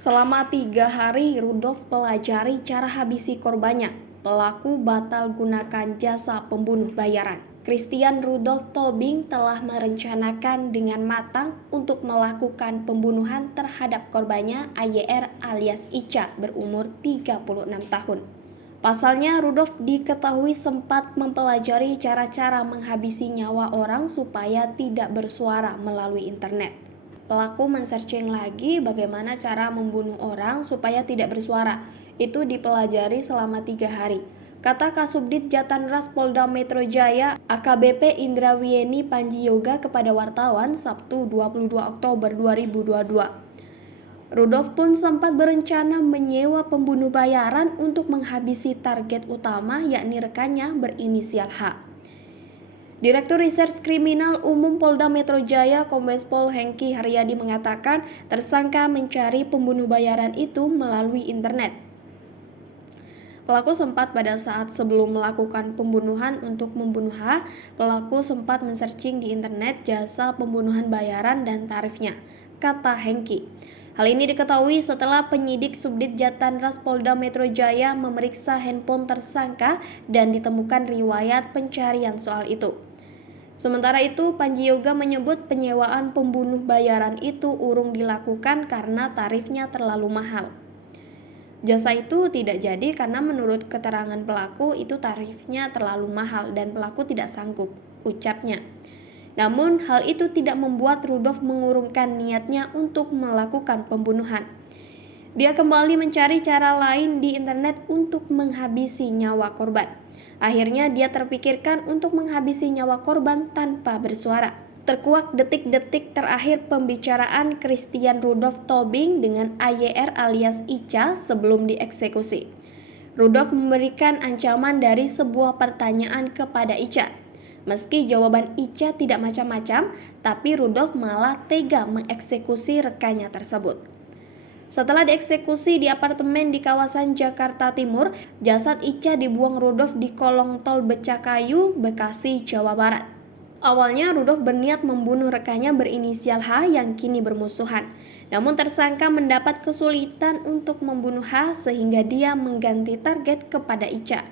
Selama 3 hari, Rudolf pelajari cara habisi korbannya. Pelaku batal gunakan jasa pembunuh bayaran. Christian Rudolf Tobing telah merencanakan dengan matang untuk melakukan pembunuhan terhadap korbannya AYR alias Ica berumur 36 tahun. Pasalnya, Rudolf diketahui sempat mempelajari cara-cara menghabisi nyawa orang supaya tidak bersuara melalui internet. Pelaku men-searching lagi bagaimana cara membunuh orang supaya tidak bersuara. Itu dipelajari selama 3 hari. Kata Kasubdit Jatanras Polda Metro Jaya AKBP Indrawieni Panjiyoga kepada wartawan Sabtu 22 Oktober 2022. Rudolf pun sempat berencana menyewa pembunuh bayaran untuk menghabisi target utama yakni rekannya berinisial H. Direktur Reserse Kriminal Umum Polda Metro Jaya Kombes Pol Hengki Haryadi mengatakan tersangka mencari pembunuh bayaran itu melalui internet. Pelaku sempat pada saat sebelum melakukan pembunuhan untuk membunuh H, pelaku sempat men-searching di internet jasa pembunuhan bayaran dan tarifnya, kata Hengki. Hal ini diketahui setelah penyidik Subdit Jatanras Polda Metro Jaya memeriksa handphone tersangka dan ditemukan riwayat pencarian soal itu. Sementara itu, Panjiyoga menyebut penyewaan pembunuh bayaran itu urung dilakukan karena tarifnya terlalu mahal. Jasa itu tidak jadi karena menurut keterangan pelaku itu tarifnya terlalu mahal dan pelaku tidak sanggup, ucapnya. Namun, hal itu tidak membuat Rudolf mengurungkan niatnya untuk melakukan pembunuhan. Dia kembali mencari cara lain di internet untuk menghabisi nyawa korban. Akhirnya dia terpikirkan untuk menghabisi nyawa korban tanpa bersuara. Terkuak detik-detik terakhir pembicaraan Christian Rudolf Tobing dengan AYR alias Ica sebelum dieksekusi. Rudolf memberikan ancaman dari sebuah pertanyaan kepada Ica. Meski jawaban Ica tidak macam-macam, tapi Rudolf malah tega mengeksekusi rekannya tersebut. Setelah dieksekusi di apartemen di kawasan Jakarta Timur, jasad Ica dibuang Rudolf di kolong tol Becakayu, Bekasi, Jawa Barat. Awalnya Rudolf berniat membunuh rekannya berinisial H yang kini bermusuhan. Namun tersangka mendapat kesulitan untuk membunuh H sehingga dia mengganti target kepada Ica.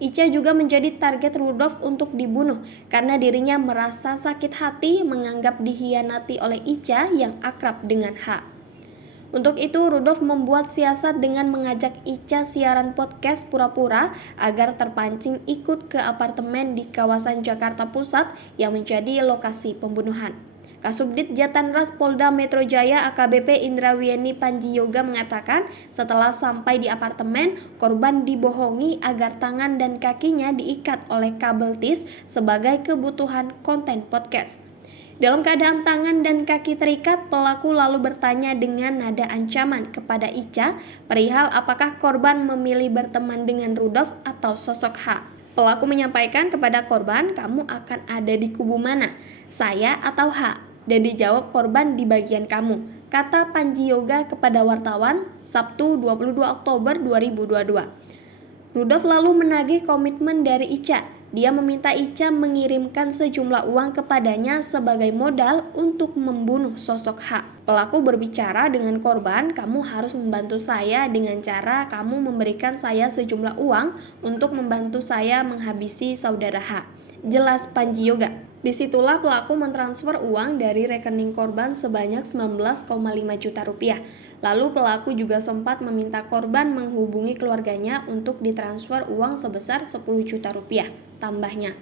Ica juga menjadi target Rudolf untuk dibunuh karena dirinya merasa sakit hati menganggap dikhianati oleh Ica yang akrab dengan H. Untuk itu, Rudolf membuat siasat dengan mengajak Ica siaran podcast pura-pura agar terpancing ikut ke apartemen di kawasan Jakarta Pusat yang menjadi lokasi pembunuhan. Kasubdit Jatanras Polda Metro Jaya AKBP Indrawieni Panjiyoga mengatakan setelah sampai di apartemen, korban dibohongi agar tangan dan kakinya diikat oleh kabel tis sebagai kebutuhan konten podcast. Dalam keadaan tangan dan kaki terikat, pelaku lalu bertanya dengan nada ancaman kepada Ica perihal apakah korban memilih berteman dengan Rudolf atau sosok H. Pelaku menyampaikan kepada korban, kamu akan ada di kubu mana, saya atau H? Dan dijawab korban di bagian kamu, kata Panjiyoga kepada wartawan Sabtu 22 Oktober 2022. Rudolf lalu menagih komitmen dari Ica. Dia meminta Ica mengirimkan sejumlah uang kepadanya sebagai modal untuk membunuh sosok H. Pelaku berbicara dengan korban, kamu harus membantu saya dengan cara kamu memberikan saya sejumlah uang untuk membantu saya menghabisi saudara H. Jelas Panjiyoga. Disitulah pelaku mentransfer uang dari rekening korban sebanyak 19,5 juta rupiah. Lalu pelaku juga sempat meminta korban menghubungi keluarganya untuk ditransfer uang sebesar 10 juta rupiah, tambahnya.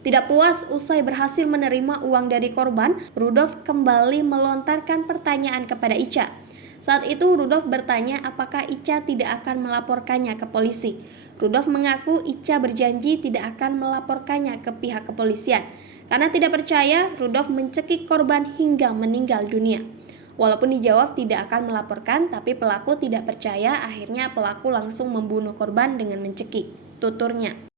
Tidak puas usai berhasil menerima uang dari korban, Rudolf kembali melontarkan pertanyaan kepada Ica. Saat itu Rudolf bertanya apakah Ica tidak akan melaporkannya ke polisi. Rudolf mengaku Ica berjanji tidak akan melaporkannya ke pihak kepolisian. Karena tidak percaya, Rudolf mencekik korban hingga meninggal dunia. Walaupun dijawab tidak akan melaporkan, tapi pelaku tidak percaya, akhirnya pelaku langsung membunuh korban dengan mencekik, tuturnya.